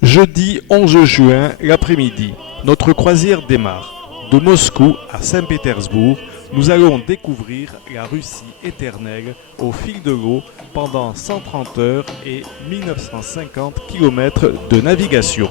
Jeudi 11 juin, l'après-midi, notre croisière démarre. De Moscou à Saint-Pétersbourg, nous allons découvrir la Russie éternelle au fil de l'eau pendant 130 heures et 1950 km de navigation.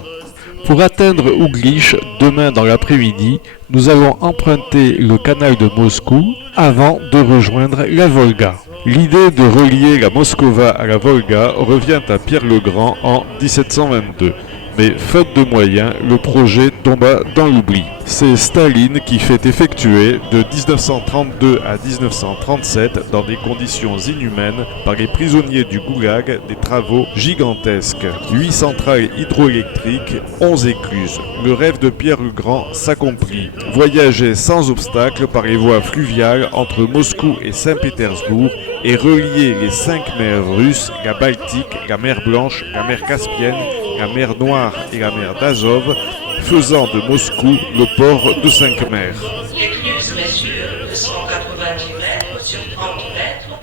Pour atteindre Ouglich demain dans l'après-midi, nous allons emprunter le canal de Moscou avant de rejoindre la Volga. L'idée de relier la Moskova à la Volga revient à Pierre le Grand en 1722. Mais faute de moyens, le projet tomba dans l'oubli. C'est Staline qui fait effectuer de 1932 à 1937, dans des conditions inhumaines, par les prisonniers du Goulag, des travaux gigantesques. 8 centrales hydroélectriques, 11 écluses. Le rêve de Pierre le Grand s'accomplit. Voyager sans obstacle par les voies fluviales entre Moscou et Saint-Pétersbourg et relier les 5 mers russes, la Baltique, la mer Blanche, la mer Caspienne, la mer Noire et la mer d'Azov, faisant de Moscou le port de 5 mers. L'écluse mesure 190 mètres sur 30 mètres.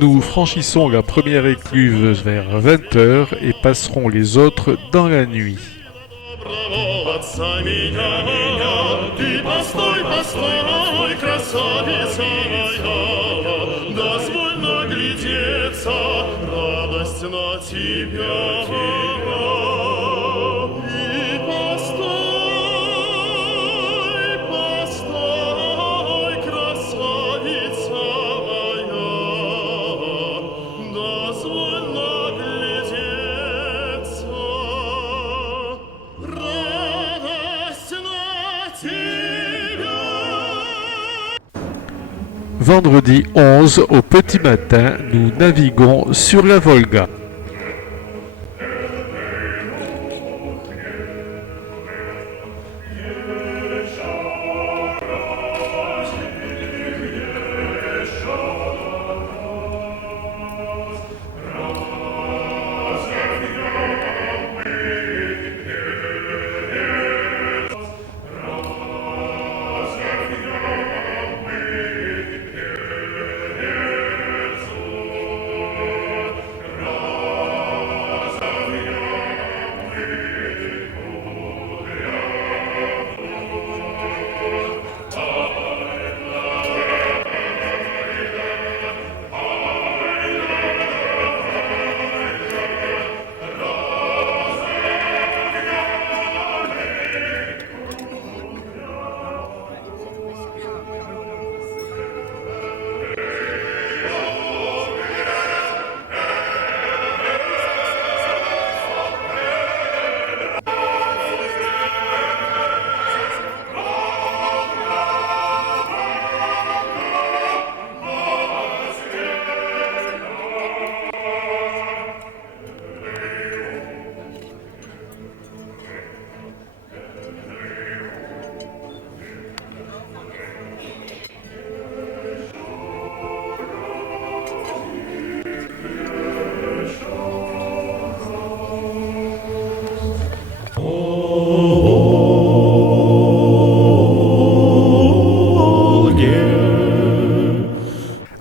Nous franchissons la première écluse vers 20 h et passerons les autres dans la nuit. Vendredi 11 au petit matin, nous naviguons sur la Volga.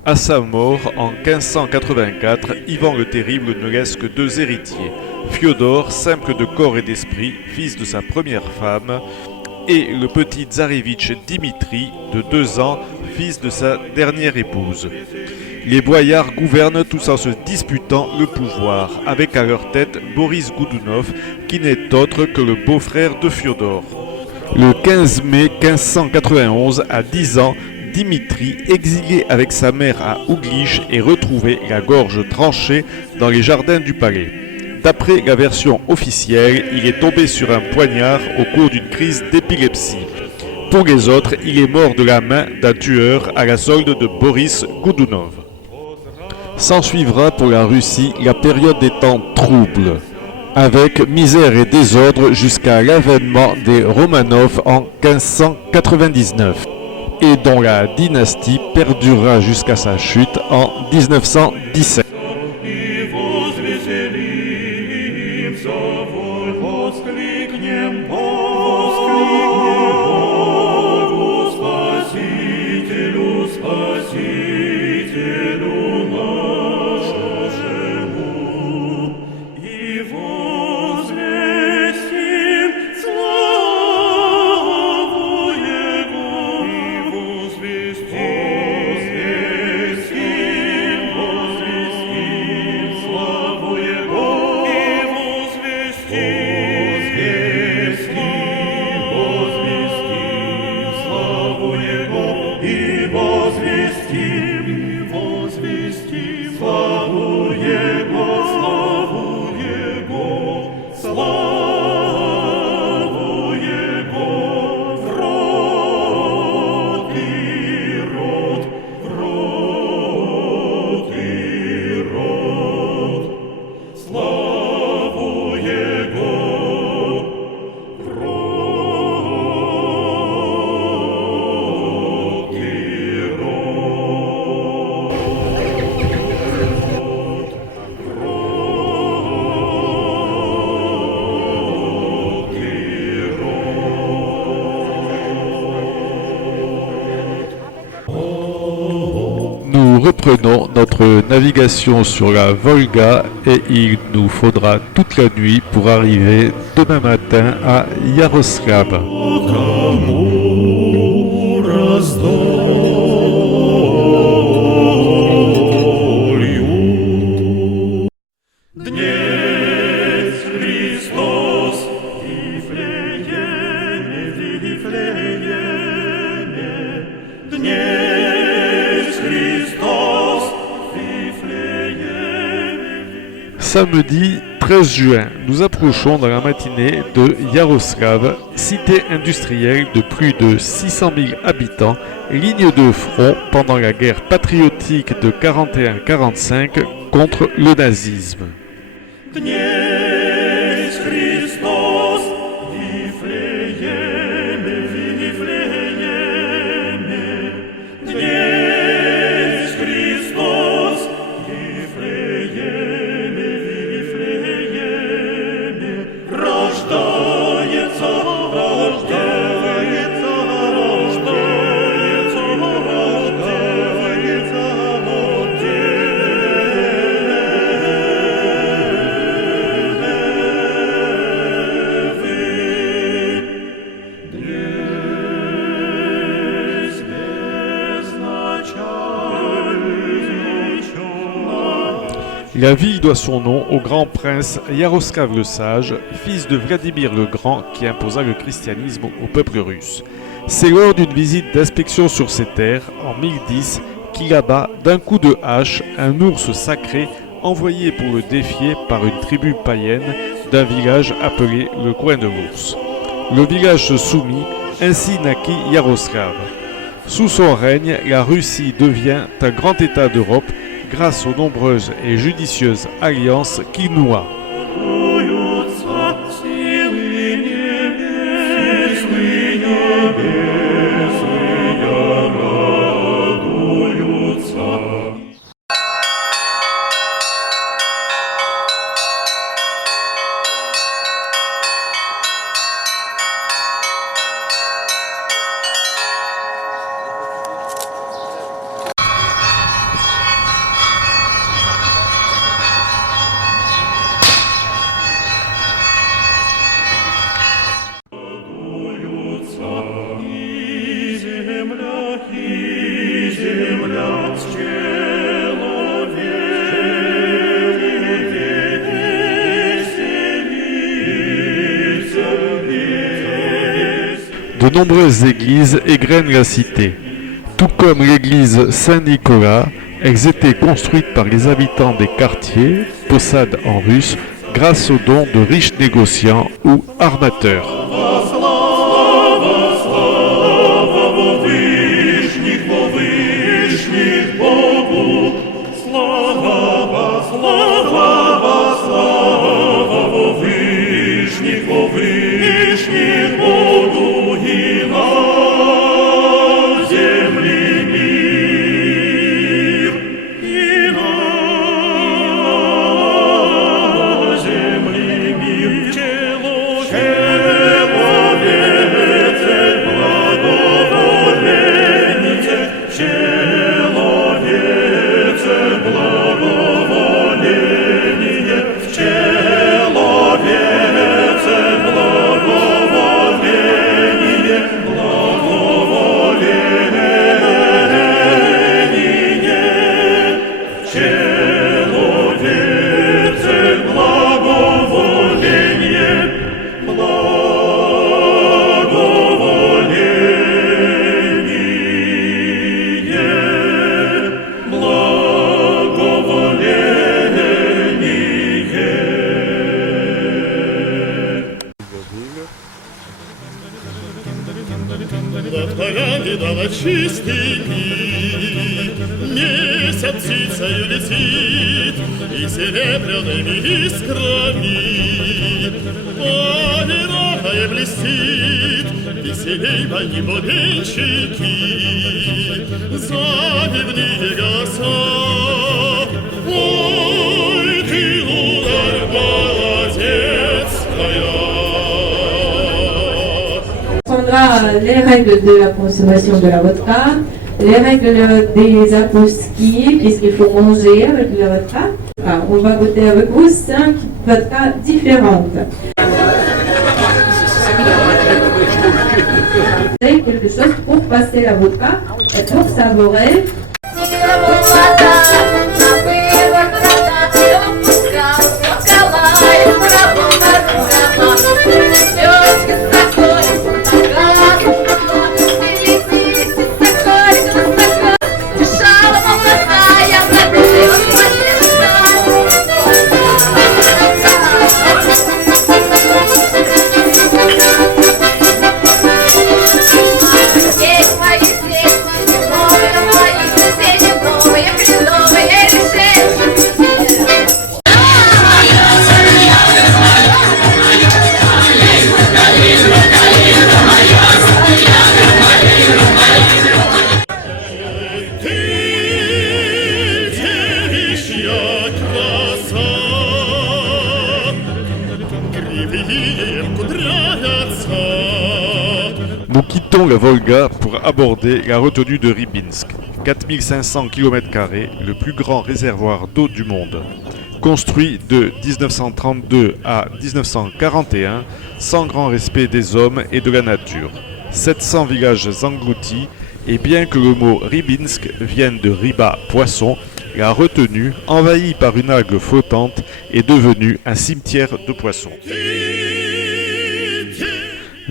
À sa mort, en 1584, Ivan le Terrible ne laisse que 2 héritiers. Fiodor, simple de corps et d'esprit, fils de sa première femme, et le petit tsarevitch Dimitri, de 2 ans, fils de sa dernière épouse. Les boyards gouvernent tous en se disputant le pouvoir, avec à leur tête Boris Goudounov, qui n'est autre que le beau-frère de Fiodor. Le 15 mai 1591, à 10 ans, Dimitri, exilé avec sa mère à Ouglich, est retrouvé la gorge tranchée dans les jardins du palais. D'après la version officielle, il est tombé sur un poignard au cours d'une crise d'épilepsie. Pour les autres, il est mort de la main d'un tueur à la solde de Boris Goudounov. S'ensuivra pour la Russie la période des temps troubles, avec misère et désordre jusqu'à l'avènement des Romanov en 1599. Et dont la dynastie perdurera jusqu'à sa chute en 1917. возле reprenons notre navigation sur la Volga et il nous faudra toute la nuit pour arriver demain matin à Yaroslav. Samedi 13 juin, nous approchons dans la matinée de Yaroslav, cité industrielle de plus de 600 000 habitants, ligne de front pendant la guerre patriotique de 41-45 contre le nazisme. La ville doit son nom au grand prince Yaroslav le Sage, fils de Vladimir le Grand qui imposa le christianisme au peuple russe. C'est lors d'une visite d'inspection sur ses terres, en 1010, qu'il abat d'un coup de hache un ours sacré envoyé pour le défier par une tribu païenne d'un village appelé le Coin de l'Ours. Le village se soumit, ainsi naquit Yaroslav. Sous son règne, la Russie devient un grand État d'Europe grâce aux nombreuses et judicieuses alliances qu'il noua. De nombreuses églises égrènent la cité. Tout comme l'église Saint-Nicolas, elles étaient construites par les habitants des quartiers, posad en russe, grâce aux dons de riches négociants ou armateurs. Чистый пик, месяц птицею летит, и серебряными искрами помирая блестит, веселей мои бубенчики, забивные голоса. Ой, ты, удар, молодец моя. Les règles de la consommation de la vodka. Les règles des apostille, puisqu'il faut manger avec le vodka. Alors, on va goûter avec vous 5 vodkas différentes. C'est quelque chose pour passer la vodka et pour savourer. Nous quittons la Volga pour aborder la retenue de Rybinsk, 4500 km², le plus grand réservoir d'eau du monde. Construit de 1932 à 1941, sans grand respect des hommes et de la nature. 700 villages engloutis, et bien que le mot Rybinsk vienne de riba, poisson, la retenue, envahie par une algue flottante, est devenue un cimetière de poissons.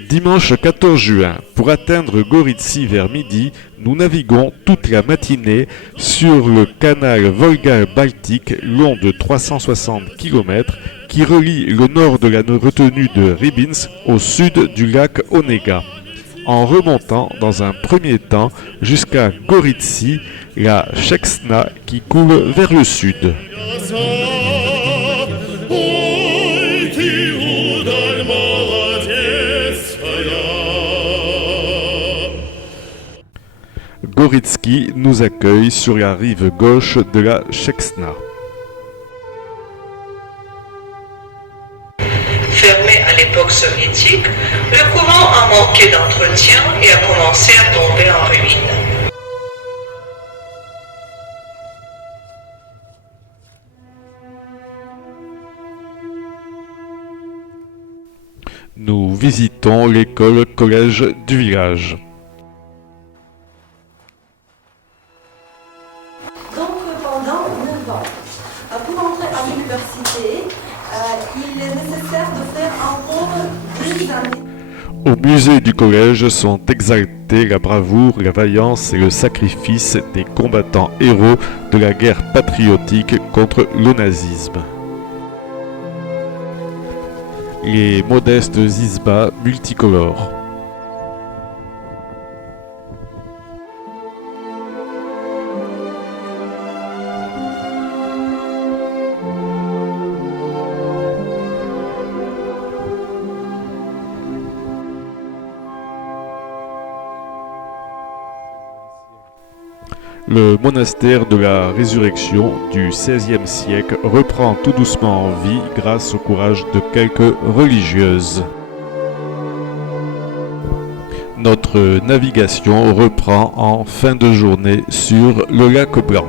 Dimanche 14 juin, pour atteindre Goritsi vers midi, nous naviguons toute la matinée sur le canal Volga-Baltique long de 360 km qui relie le nord de la retenue de Rybinsk au sud du lac Onega, en remontant dans un premier temps jusqu'à Goritsi, la Chexna qui coule vers le sud. Goritsky nous accueille sur la rive gauche de la Chexna. Fermé à l'époque soviétique, le courant a manqué d'entretien et a commencé à tomber en ruine. Nous visitons l'école-collège du village. Donc pendant 9 ans, pour entrer à l'université, il est nécessaire de faire encore 2 années. Au musée du collège sont exaltés la bravoure, la vaillance et le sacrifice des combattants héros de la guerre patriotique contre le nazisme. Les modestes izbas multicolores. Le monastère de la Résurrection du XVIe siècle reprend tout doucement en vie grâce au courage de quelques religieuses. Notre navigation reprend en fin de journée sur le lac Blanc.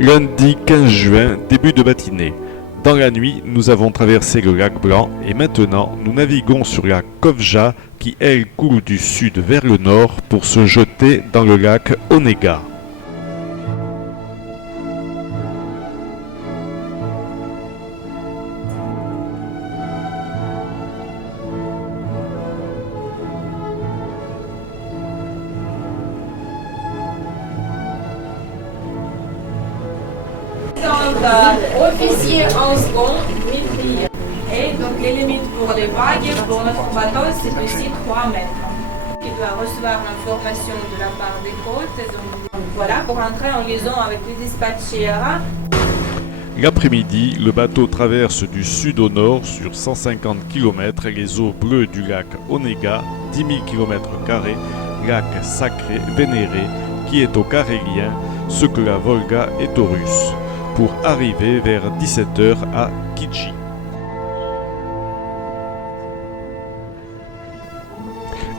Lundi 15 juin, début de matinée. Dans la nuit, nous avons traversé le lac Blanc et maintenant nous naviguons sur la Kovja qui elle coule du sud vers le nord pour se jeter dans le lac Onega. Officier en second, maîtrise. Et donc les limites pour les vagues, pour notre bateau, c'est aussi 3 mètres. Il doit recevoir l'information de la part des côtes. Donc voilà, pour entrer en liaison avec les dispatchers. L'après-midi, le bateau traverse du sud au nord sur 150 km les eaux bleues du lac Onega, 10 000 km², lac sacré vénéré, qui est au Karélien, ce que la Volga est aux Russes. pour arriver vers 17h à Kidji.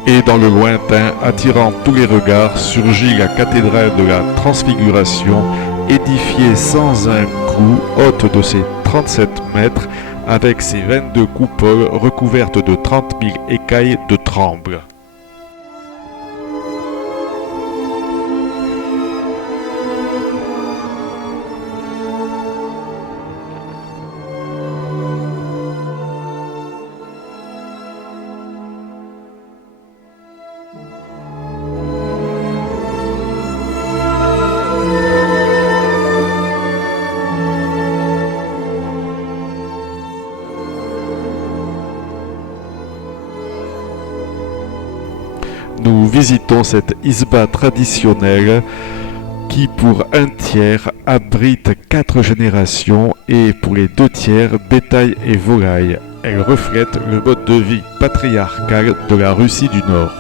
Et dans le lointain, attirant tous les regards, surgit la cathédrale de la Transfiguration, édifiée sans un clou, haute de ses 37 mètres, avec ses 22 coupoles recouvertes de 30 000 écailles de tremble. Nous visitons cette isba traditionnelle qui pour un tiers abrite 4 générations et pour les 2 tiers bétail et volailles. Elle reflète le mode de vie patriarcal de la Russie du Nord.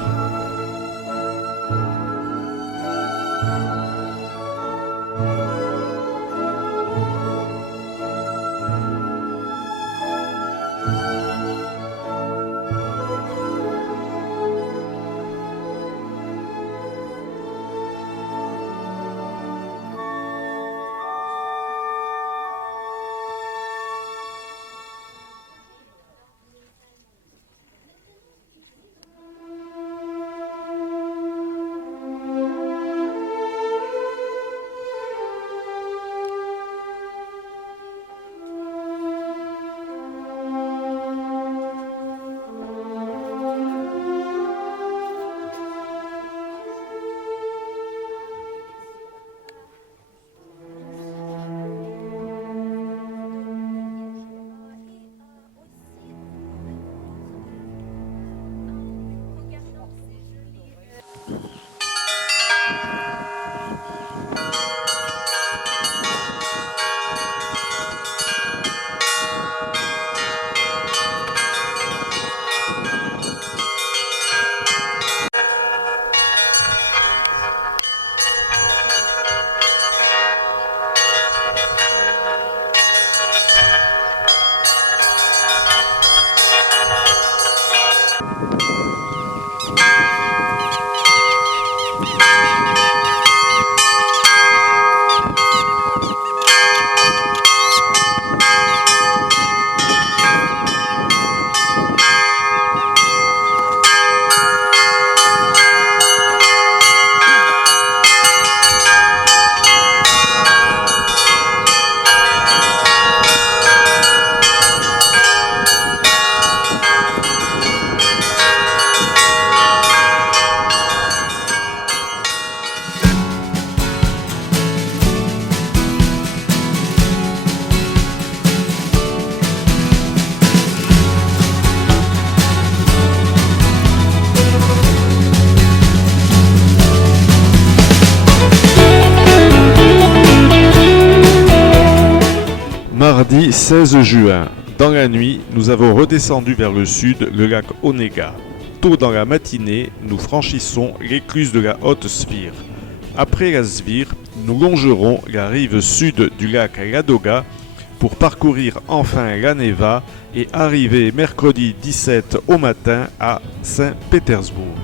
Mardi 16 juin, dans la nuit, nous avons redescendu vers le sud le lac Onega. Tôt dans la matinée, nous franchissons l'écluse de la Haute Svir. Après la Svir, nous longerons la rive sud du lac Ladoga pour parcourir enfin la Neva et arriver mercredi 17 au matin à Saint-Pétersbourg.